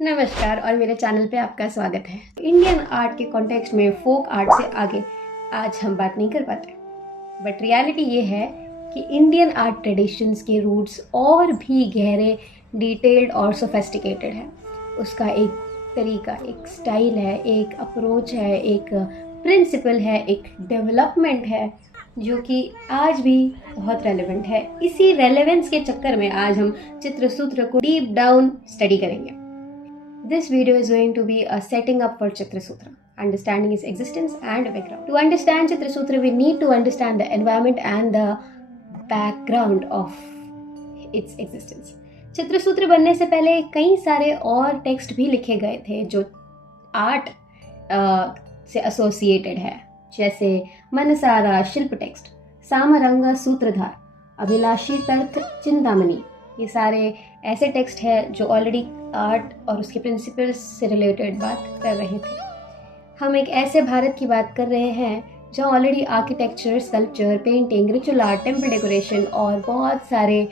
नमस्कार और मेरे चैनल पे आपका स्वागत है। इंडियन आर्ट के कॉन्टेक्स्ट में फोक आर्ट से आगे आज हम बात नहीं कर पाते, बट रियलिटी ये है कि इंडियन आर्ट ट्रेडिशंस के रूट्स और भी गहरे, डिटेल्ड और सोफेस्टिकेटेड है। उसका एक तरीका, एक स्टाइल है, एक अप्रोच है, एक प्रिंसिपल है, एक डेवलपमेंट है जो कि आज भी बहुत रेलेवेंट है। इसी रेलेवेंस के चक्कर में आज हम चित्रसूत्र को डीप डाउन स्टडी करेंगे। This video is going to be a setting up for Chitrasutra, understanding its existence and background. To understand Chitrasutra, we need to understand the environment and the background of its existence. चित्रसूत्र बनने से पहले कई सारे और text भी लिखे गए थे जो आर्ट से एसोसिएटेड है, जैसे मनसारा शिल्प टेक्स्ट, सामरंगा सूत्रधार, अभिलाषी तर्क चिंतामणि। ये सारे ऐसे टेक्स्ट हैं जो ऑलरेडी आर्ट और उसके प्रिंसिपल्स से रिलेटेड बात कर रहे थे। हम एक ऐसे भारत की बात कर रहे हैं जहाँ already architecture, sculpture, painting, ritual art, temple decoration और बहुत सारे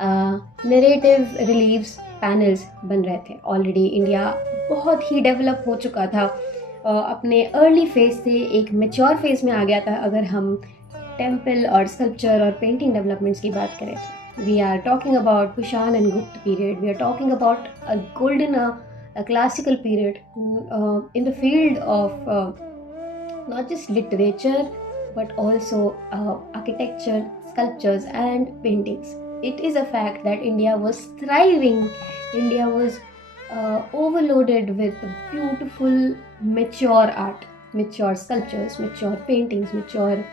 नरेटिव रिलीव्स, पैनल्स बन रहे थे। ऑलरेडी इंडिया बहुत ही डेवलप हो चुका था, अपने अर्ली फेज से एक मैच्योर फेज में आ गया था अगर हम टेम्पल और स्कल्पचर और पेंटिंग डेवलपमेंट्स की बात करें तो। We are talking about Kushan and Gupta period. We are talking about a golden, a classical period in the field of not just literature but also architecture, sculptures and paintings. It is a fact that India was thriving. India was overloaded with beautiful, mature art, mature sculptures, mature paintings, mature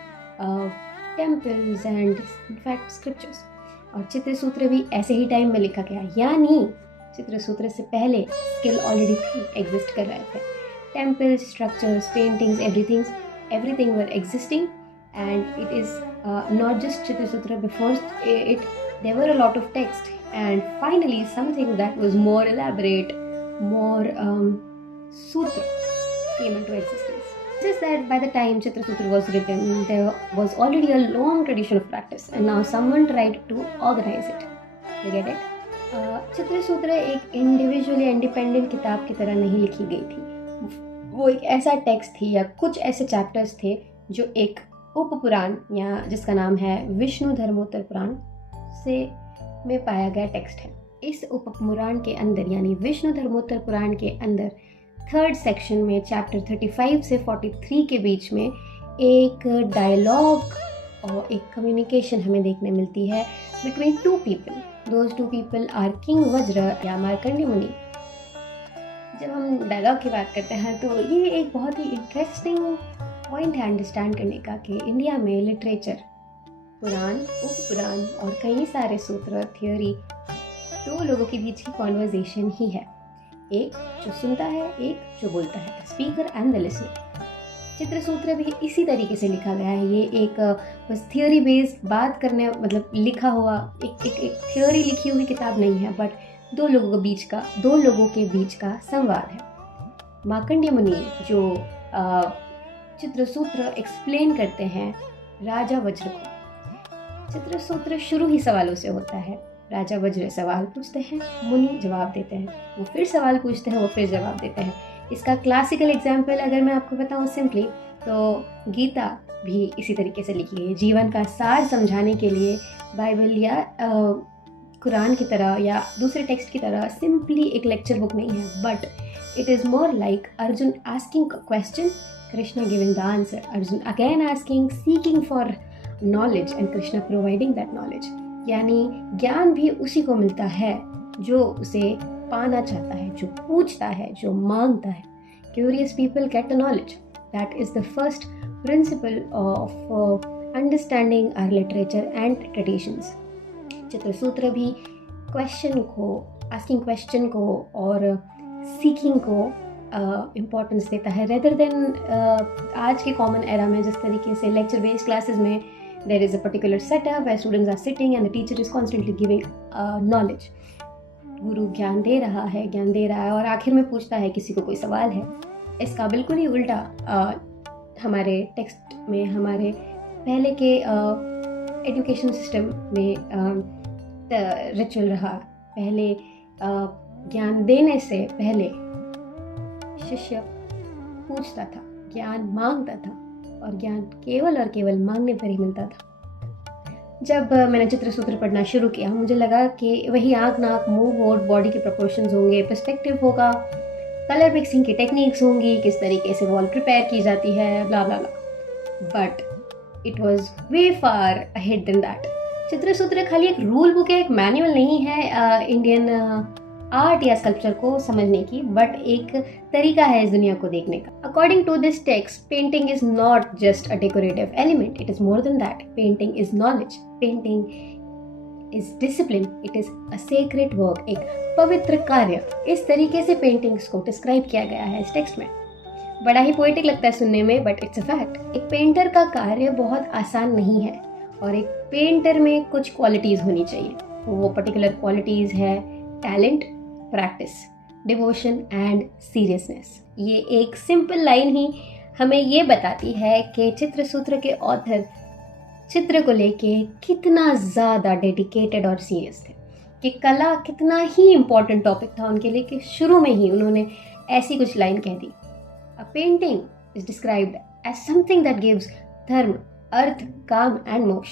temples and in fact scriptures. और चित्रसूत्र भी ऐसे ही time में लिखा गया, यानी चित्रसूत्र से पहले skill already थी, एग्जिस्ट कर रहे थे। Temples, structures, paintings, everything were existing and it is not just Chitrasutra. Before it there were a lot of text and finally something that was more elaborate, more sutra came into existence. Just that by the time Chitrasutra was written, there was already a long tradition of practice and now someone tried to organize it. You get it? चित्रसूत्र एक individually independent किताब की तरह नहीं लिखी गई थी। वो एक ऐसा टेक्स्ट थी या कुछ ऐसे चैप्टर्स थे जो एक उपपुराण या जिसका नाम है विष्णु धर्मोत्तर पुराण से में पाया गया टेक्स्ट है। इस उपपुराण के अंदर यानी विष्णु धर्मोत्तर पुराण के अंदर थर्ड सेक्शन में चैप्टर 35 से 43 के बीच में एक डायलॉग और एक कम्युनिकेशन हमें देखने मिलती है between two people. Those two people are king Vajra या मार्कंडेय मुनि। जब हम डायलॉग की बात करते हैं तो ये एक बहुत ही इंटरेस्टिंग पॉइंट है अंडरस्टैंड करने का कि इंडिया में लिटरेचर, पुराण, उपपुराण और कई सारे सूत्र, थियोरी, दो लोगों के बीच की कॉन्वर्जेशन ही है। एक जो सुनता है, एक जो बोलता है, the speaker and the listener. Chitrasutra भी इसी तरीके से लिखा गया है। ये एक बस थियोरी बेस्ड बात करने मतलब लिखा हुआ एक थियोरी लिखी हुई किताब नहीं है, बट दो लोगों के बीच का संवाद है। मार्कंडेय मुनि जो चित्रसूत्र एक्सप्लेन करते हैं राजा वज्र को। चित्रसूत्र शुरू ही सवालों से होता है। राजा वज्र सवाल पूछते हैं, मुनि जवाब देते हैं, वो फिर सवाल पूछते हैं, वो फिर जवाब देते हैं। इसका क्लासिकल एग्जाम्पल अगर मैं आपको बताऊं सिंपली, तो गीता भी इसी तरीके से लिखी है। जीवन का सार समझाने के लिए बाइबल या कुरान की तरह या दूसरे टेक्स्ट की तरह सिंपली एक लेक्चर बुक नहीं है, but it is more like Arjun asking a question, Krishna giving the answer, Arjun again asking, seeking for knowledge and Krishna providing that knowledge. यानी ज्ञान भी उसी को मिलता है जो उसे पाना चाहता है, जो पूछता है, जो मांगता है। Curious people get the knowledge. That is the first principle of understanding our literature and traditions. Chitrasutra भी आस्किंग क्वेश्चन को और सीकिंग को इम्पोर्टेंस देता है, रेदर देन आज के कॉमन एरा में जिस तरीके से लेक्चर बेस्ड क्लासेस में there is a particular setup where students are sitting and the teacher is constantly giving knowledge. गुरु ज्ञान दे रहा है और आखिर में पूछता है किसी को कोई सवाल है। इसका बिल्कुल ही उल्टा हमारे टेक्स्ट में, हमारे पहले के एजुकेशन सिस्टम में रिचुअल रहा। पहले ज्ञान देने से पहले शिष्य पूछता था, ज्ञान मांगता था, और ज्ञान केवल और केवल मांगने पर ही मिलता था। जब मैंने चित्र सूत्र पढ़ना शुरू किया, मुझे लगा कि वही आँख, नाक, मुंह, होठ, बॉडी के प्रोपोर्शंस होंगे, पर्सपेक्टिव होगा, कलर मिक्सिंग की टेक्निक्स होंगी, किस तरीके से वॉल प्रिपेयर की जाती है, blah blah blah. But it was way far ahead than that. चित्र सूत्र खाली एक रूल बुक है, एक मैनुअल नहीं है इंडियन आर्ट या स्कल्पचर को समझने की, बट एक तरीका है इस दुनिया को देखने का। According to this text, painting is not just a decorative element, it is more than that. Painting is knowledge, painting is discipline, it is a sacred work, एक पवित्र कार्य। इस तरीके से पेंटिंग्स को डिस्क्राइब किया गया है इस टेक्स्ट में। बड़ा ही पोएटिक लगता है सुनने में, बट इट्स अ फैक्ट। एक पेंटर का कार्य बहुत आसान नहीं है, और एक पेंटर में कुछ क्वालिटीज होनी चाहिए। वो पर्टिकुलर क्वालिटीज है talent, practice, devotion and seriousness. ये एक सिंपल लाइन ही हमें ये बताती है कि चित्र सूत्र के ऑथर चित्र को लेके कितना ज़्यादा डेडिकेटेड और सीरियस थे, कि कला कितना ही इम्पोर्टेंट टॉपिक था उनके लिए, कि शुरू में ही उन्होंने ऐसी कुछ लाइन कह दी। A painting is described as something that gives धर्म, अर्थ, काम एंड मोक्ष।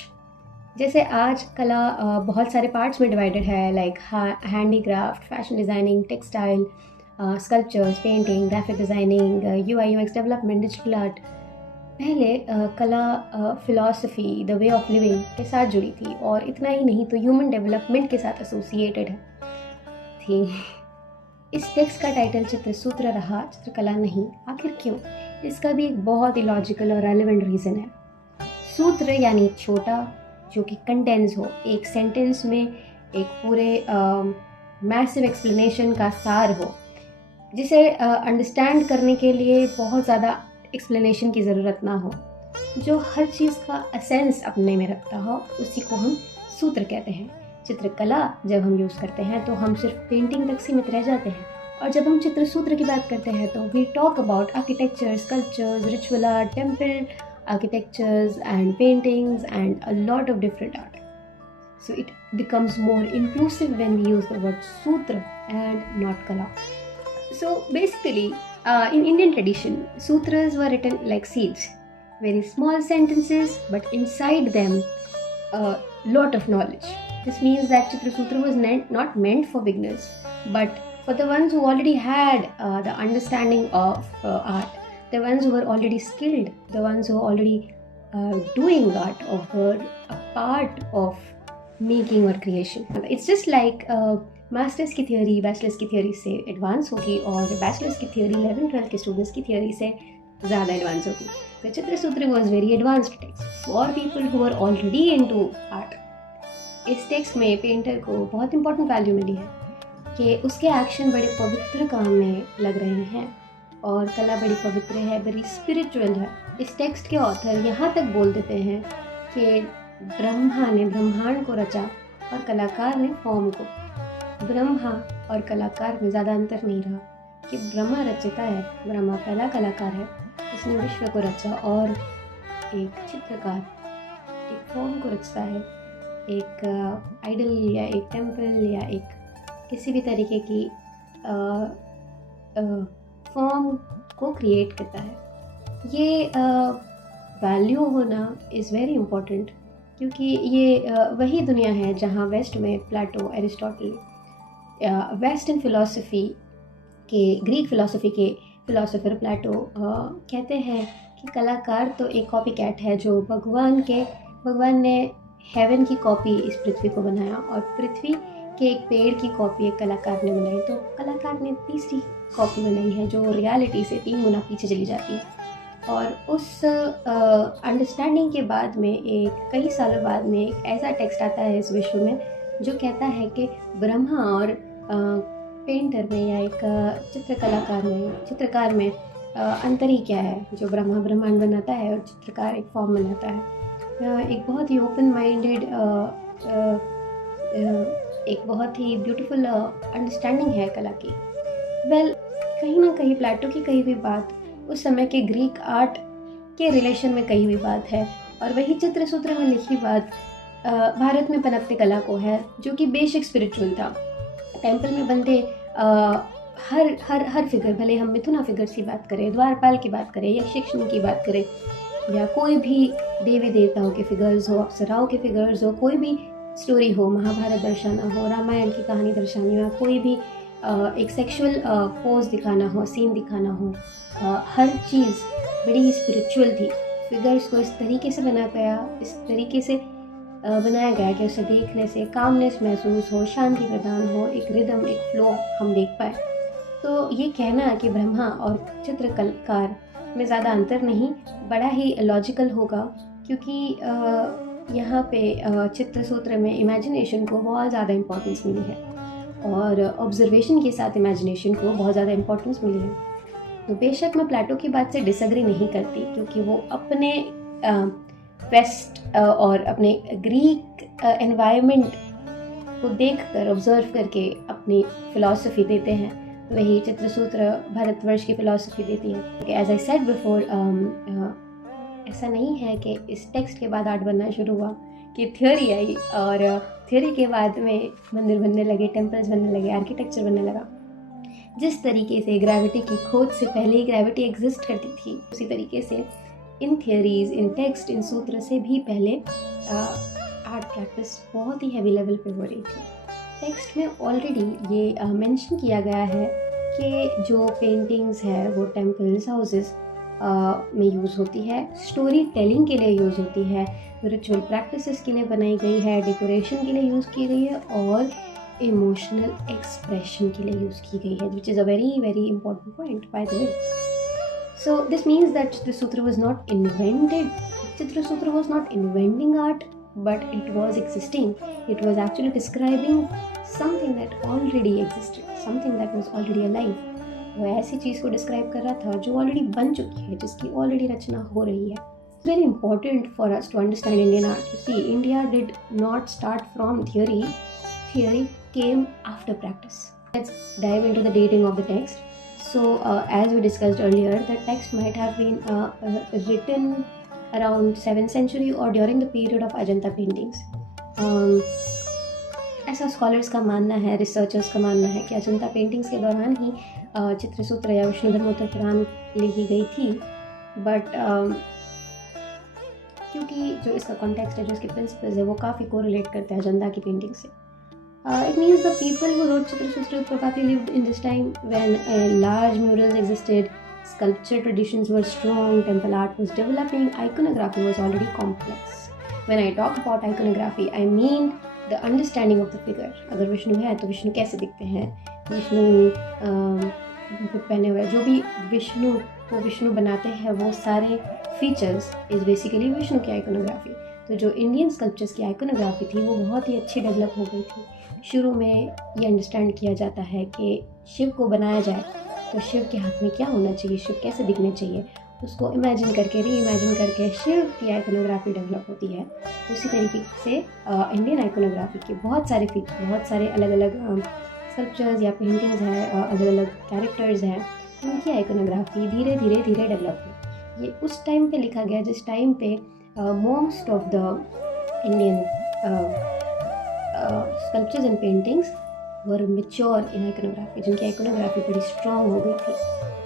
जैसे आज कला बहुत सारे पार्ट्स में डिवाइडेड है, like handicraft, fashion designing, textile, sculptures, painting, graphic designing, UI/UX development, digital art. पहले कला philosophy, the way of living के साथ जुड़ी थी, और इतना ही नहीं तो ह्यूमन डेवलपमेंट के साथ एसोसिएटेड थी। इस टेक्स्ट का टाइटल चित्र सूत्र रहा, चित्रकला नहीं। आखिर क्यों? इसका भी एक बहुत ही लॉजिकल और रेलेवेंट रीज़न है। सूत्र यानी छोटा, जो कि कंटेंस हो, एक सेंटेंस में एक पूरे मैसिव एक्सप्लेनेशन का सार हो, जिसे अंडरस्टैंड करने के लिए बहुत ज़्यादा एक्सप्लेनेशन की ज़रूरत ना हो, जो हर चीज़ का एसेंस अपने में रखता हो, उसी को हम सूत्र कहते हैं। चित्रकला जब हम यूज़ करते हैं तो हम सिर्फ पेंटिंग तक सीमित रह जाते हैं, और जब हम चित्र सूत्र की बात करते हैं तो we talk about architecture, sculptures, ritual art, temple architectures and paintings and a lot of different art. So it becomes more inclusive when we use the word sutra and not kala. So basically, in Indian tradition, sutras were written like seeds, very small sentences, but inside them a lot of knowledge. This means that Chitra Sutra was not meant for beginners, but for the ones who already had the understanding of art, the ones who were already skilled, the ones who were already doing art, or were a part of making और creation. It's just like masters की theory bachelors की theory से advance होगी, और bachelors की theory 11th-12th के students की theory से ज़्यादा एडवांस होगी. तो Chitra Sutra was very advanced text for people who are already into art. इस टेक्स्ट में पेंटर को बहुत इंपॉर्टेंट वैल्यू मिली है कि उसके एक्शन बड़े पवित्र काम में लग रहे हैं, और कला बड़ी पवित्र है, बड़ी स्पिरिचुअल है. इस टेक्स्ट के ऑथर यहाँ तक बोल देते हैं कि ब्रह्मा ने ब्रह्मांड को रचा और कलाकार ने फॉर्म को. ब्रह्मा और कलाकार में ज़्यादा अंतर नहीं रहा कि ब्रह्मा रचयिता है, ब्रह्मा पहला कलाकार है, उसने विश्व को रचा, और एक चित्रकार एक फॉर्म को रचता है, एक आइडल या एक टेम्पल या एक किसी भी तरीके की फॉर्म को क्रिएट करता है. ये वैल्यू होना इज़ वेरी इम्पोर्टेंट, क्योंकि ये वही दुनिया है जहाँ वेस्ट में प्लेटो, एरिस्टोटल, वेस्टर्न फ़िलासफ़ी के, ग्रीक फ़िलासफ़ी के फ़िलासफ़र प्लेटो कहते हैं कि कलाकार तो एक कॉपी कैट है, जो भगवान ने हेवन की कॉपी इस पृथ्वी को बनाया, और पृथ्वी के एक पेड़ की कॉपी एक कलाकार ने बनाई, तो कलाकार ने तीसरी कॉपी बनाई है जो रियलिटी से 3 गुना पीछे चली जाती है. और उस अंडरस्टैंडिंग के बाद में कई सालों बाद में एक ऐसा टेक्स्ट आता है इस विश्व में जो कहता है कि ब्रह्मा और पेंटर में या एक चित्रकार में अंतर ही क्या है. जो ब्रह्मा ब्रह्मांड बनाता है और चित्रकार एक फॉर्म बनाता है. एक बहुत ही ओपन माइंडेड, एक बहुत ही ब्यूटीफुल अंडरस्टैंडिंग है कला की. कहीं ना कहीं प्लेटो की कही हुई बात उस समय के ग्रीक आर्ट के रिलेशन में कही हुई बात है, और वही चित्र सूत्र में लिखी बात भारत में पनपती कला को है, जो कि बेशक स्पिरिचुअल था. टेम्पल में बनते हर हर हर फिगर, भले हम मिथुना फिगर्स की बात करें, द्वारपाल की बात करें, या शिक्षण की बात करें, या कोई भी देवी देवताओं के फिगर्स हो, अप्सराओं के फिगर्स हो, कोई भी स्टोरी हो, महाभारत दर्शाना हो, रामायण की कहानी दर्शानी हो, या कोई भी एक सेक्सुअल पोज दिखाना हो, सीन दिखाना हो, हर चीज़ बड़ी ही स्पिरिचुअल थी। फिगर्स को इस तरीके से बनाया गया, इस तरीके से बनाया गया कि उसे देखने से कामनेस महसूस हो, शांति प्रदान हो, एक रिदम, एक फ्लो हम देख पाए। तो ये कहना कि ब्रह्मा और चित्रकलकार में ज़्यादा अंतर नहीं, बड़ा ही लॉजिकल होगा, क्योंकि यहाँ पे चित्रसूत्र में इमेजिनेशन को बहुत ज़्यादा इम्पोर्टेंस मिली है और ऑब्जर्वेशन के साथ इमेजिनेशन को बहुत ज़्यादा इम्पोर्टेंस मिली है। तो बेशक मैं प्लेटो की बात से डिसएग्री नहीं करती, क्योंकि वो अपने वेस्ट और अपने ग्रीक एनवायरनमेंट को देखकर, ऑब्जर्व करके अपनी फ़िलॉसफी देते हैं। वही चित्रसूत्र भारतवर्ष की फ़िलॉसफी देती है। एज आई सेड बिफोर, ऐसा नहीं है कि इस टेक्स्ट के बाद आर्ट बनना शुरू हुआ, कि थ्योरी आई और थ्योरी के बाद में मंदिर बनने लगे, टेम्पल्स बनने लगे, आर्किटेक्चर बनने लगा। जिस तरीके से ग्रेविटी की खोज से पहले ही ग्रेविटी एग्जिस्ट करती थी, उसी तरीके से इन थियरीज, इन टेक्स्ट, इन सूत्र से भी पहले आर्ट प्रैक्टिस बहुत ही हैवी लेवल पे हो रही थी। टेक्स्ट में ऑलरेडी ये मेंशन किया गया है कि जो पेंटिंग्स है वो टेम्पल्स, हाउसेस में यूज़ होती है, स्टोरी टेलिंग के लिए यूज़ होती है, रिचुअल प्रैक्टिसेस के लिए बनाई गई है, डेकोरेशन के लिए यूज़ की गई है, और इमोशनल एक्सप्रेशन के लिए यूज़ की गई है, which is a very very important point by the way. So this means that Chitrasutra was not invented. Chitrasutra was not inventing art, but it was existing. It was actually describing something that already existed, something that was already alive. वो ऐसी चीज़ को describe कर रहा था जो already बन चुकी है, जिसकी ऑलरेडी रचना हो रही है. Very important for us to understand Indian art. You see, India did not start from theory. Theory came after practice. Let's dive into the dating of the text. So, as we discussed earlier, the text might have been written around 7th century or during the period of Ajanta paintings. ऐसा scholars का मानना है, researchers का मानना है कि Ajanta paintings के दौरान ही चित्रसूत्र या विष्णु धर्मोत्तर पुराण लिखी गई थी. बट क्योंकि जो इसका कॉन्टेक्स्ट है, जो इसके प्रिंसिपल्स है, वो काफ़ी कोरिलेट करते हैं अजंता की पेंटिंग से. It means the people who wrote Chitrasutra probably lived in this time when large murals existed, sculpture traditions were strong, temple art was developing, iconography was already complex. When I talk about iconography, I mean the understanding of the figure. अगर विष्णु है तो विष्णु कैसे दिखते हैं, विष्णु मुकुट पहने हुए, जो भी विष्णु को विष्णु बनाते हैं, वो सारे फीचर्स इज़ बेसिकली विष्णु की आइकोनोग्राफी. तो जो इंडियन स्कल्पचर्स की आइकोनोग्राफी थी वो बहुत ही अच्छी डेवलप हो गई थी. शुरू में ये अंडरस्टैंड किया जाता है कि शिव को बनाया जाए तो शिव के हाथ में क्या होना चाहिए, शिव कैसे दिखने चाहिए, उसको इमेजिन करके, री इमेजिन करके शिव की आइकोनोग्राफी डेवलप होती है. उसी तरीके से इंडियन आइकोनोग्राफी के बहुत सारे फीचर, बहुत सारे अलग अलग स्कल्पचर्स या पेंटिंग्स हैं, अलग अलग कैरेक्टर्स हैं, उनकी आइकोनोग्राफी धीरे धीरे धीरे डेवलप हुई. ये उस टाइम पे लिखा गया जिस टाइम पे most of the Indian sculptures and paintings were mature in iconography, जिनकी iconography बड़ी strong हो गई थी.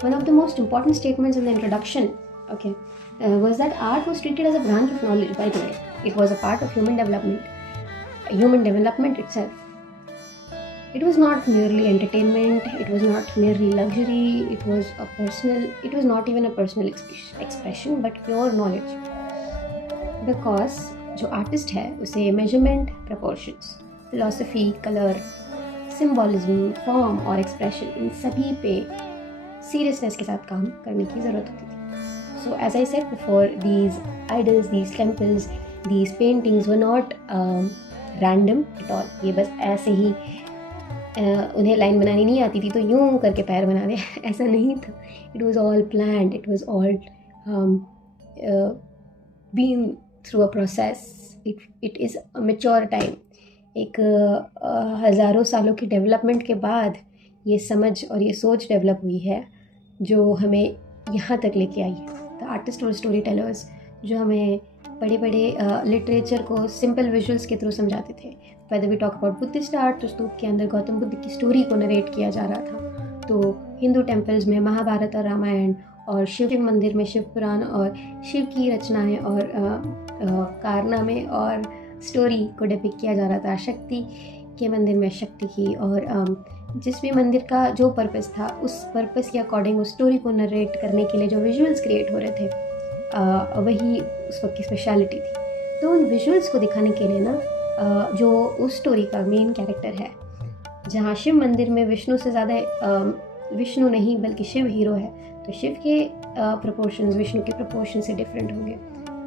One of the most important statements in the introduction, was that art was treated as a branch of knowledge. By the way, it was a part of human development itself. It was not merely entertainment. It was not merely luxury. It was not even a personal expression, but pure knowledge. Because जो artist है उसे measurement, proportions, philosophy, colour, symbolism, form और expression, इन सभी पे seriousness के साथ काम करने की ज़रूरत होती थी. So as I said before, these idols, these temples, these paintings were not random at all. ये बस ऐसे ही उन्हें लाइन बनानी नहीं आती थी तो यूँ करके पैर बना दे, ऐसा नहीं था. It was all planned, it was all been through a process. It is a mature time. एक हज़ारों सालों की डेवलपमेंट के बाद ये समझ और ये सोच डेवलप हुई है जो हमें यहाँ तक लेके आई है. द आर्टिस्ट और स्टोरी टेलर्स जो हमें बड़े बड़े लिटरेचर को सिंपल विजुअल्स के थ्रू समझाते थे। Whether we talk about Buddhist art, तो स्तूप के अंदर गौतम बुद्ध की स्टोरी को नरेट किया जा रहा था। तो हिंदू टेम्पल्स में महाभारत और रामायण, और शिव मंदिर में शिव पुराण और शिव की रचनाएं और कारनामे और स्टोरी को डिपिक्ट किया जा रहा था। शक्ति के मंदिर में शक्ति की, और जिस भी मंदिर का जो पर्पस था उस पर्पस के अकॉर्डिंग उस स्टोरी को नरेट करने के लिए जो विजुअल्स क्रिएट हो रहे थे वही उस वक्त की स्पेशलिटी थी। तो उन विजुअल्स को दिखाने के लिए ना जो उस स्टोरी का मेन कैरेक्टर है, जहाँ शिव मंदिर में विष्णु से ज़्यादा विष्णु नहीं बल्कि शिव हीरो है, तो शिव के प्रोपोर्शंस विष्णु के प्रोपोर्शन से डिफरेंट होंगे।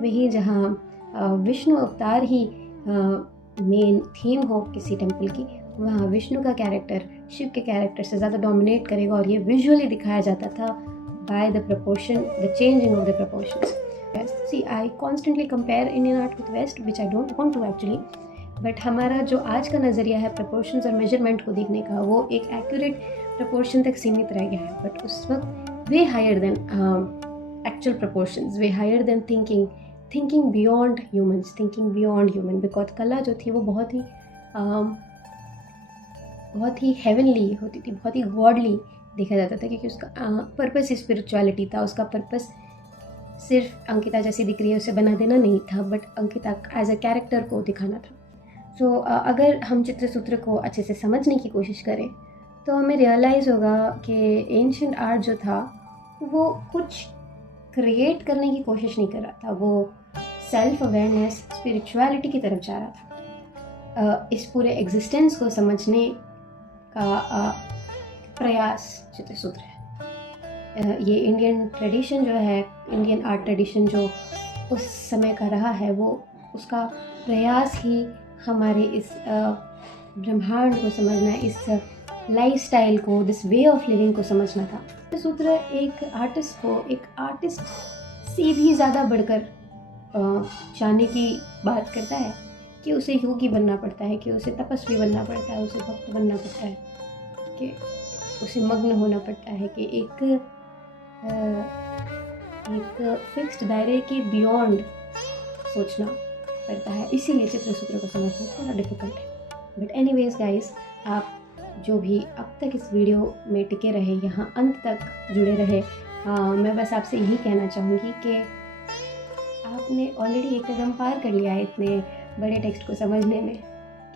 वहीं जहाँ विष्णु अवतार ही मेन थीम हो किसी टेम्पल की, वहाँ विष्णु का कैरेक्टर शिव के कैरेक्टर से ज़्यादा डोमिनेट करेगा, और ये विजुअली दिखाया जाता था by the proportion, the changing of the proportions. See, I constantly compare Indian art with West, which I don't want to actually, but हमारा जो आज का नज़रिया है प्रोपोर्शंस और मेजरमेंट को देखने का, वो एक एक्यूरेट प्रोपोर्शन तक सीमित रह गया है। बट उस वक्त वे हायर देन एक्चुअल प्रोपोर्शंस, वे higher than thinking beyond humans, thinking beyond human, because कला जो थी वो बहुत ही हेवनली होती थी, बहुत ही गॉडली देखा जाता था, क्योंकि उसका पर्पस ही स्पिरिचुअलिटी था। उसका पर्पस सिर्फ अंकिता जैसी दिख रही है उसे बना देना नहीं था, but Ankita as a character को दिखाना था। सो अगर हम चित्रसूत्र को अच्छे से समझने की कोशिश करें तो हमें रियलाइज़ होगा कि एंशिएंट आर्ट जो था वो कुछ क्रिएट करने की कोशिश नहीं कर रहा था, वो सेल्फ अवेयरनेस, स्पिरिचुअलिटी की तरफ जा रहा था। इस पूरे एग्जिस्टेंस को समझने का प्रयास चित्रसूत्र है। ये इंडियन ट्रेडिशन जो है, इंडियन आर्ट ट्रेडिशन जो उस समय का रहा है, वो उसका प्रयास ही हमारे इस ब्रह्मांड को समझना, इस लाइफस्टाइल को, दिस वे ऑफ लिविंग को समझना था। चित्रसूत्र एक आर्टिस्ट को एक आर्टिस्ट से भी ज़्यादा बढ़कर जानने की बात करता है कि उसे योगी बनना पड़ता है, कि उसे तपस्वी बनना पड़ता है, उसे भक्त बनना पड़ता है, कि उसे मग्न होना पड़ता है, कि एक फिक्स्ड दायरे के बियॉन्ड सोचना पड़ता है। इसीलिए चित्रसूत्र को समझना थोड़ा डिफिकल्ट है। बट एनीवेज गाइस, आप जो भी अब तक इस वीडियो में टिके रहे, यहाँ अंत तक जुड़े रहे, मैं बस आपसे यही कहना चाहूँगी कि आपने ऑलरेडी एक कदम पार कर लिया है इतने बड़े टेक्स्ट को समझने में,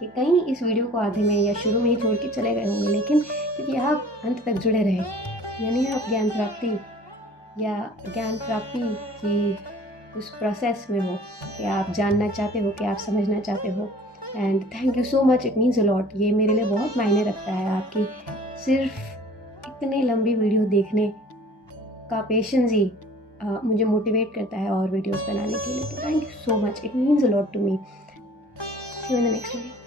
कि कहीं इस वीडियो को आधे में या शुरू में ही छोड़ के चले गए होंगे, लेकिन क्योंकि आप अंत तक जुड़े रहे, यानी आप ज्ञान प्राप्ति की उस प्रोसेस में हो, कि आप जानना चाहते हो, कि आप समझना चाहते हो। And thank you so much, it means a lot. ये मेरे लिए बहुत मायने रखता है, आपकी सिर्फ इतनी लंबी वीडियो देखने का पेशेंस ही मुझे मोटिवेट करता है और वीडियोस बनाने के लिए। तो thank you so much, it means a lot to me. See you in the next video.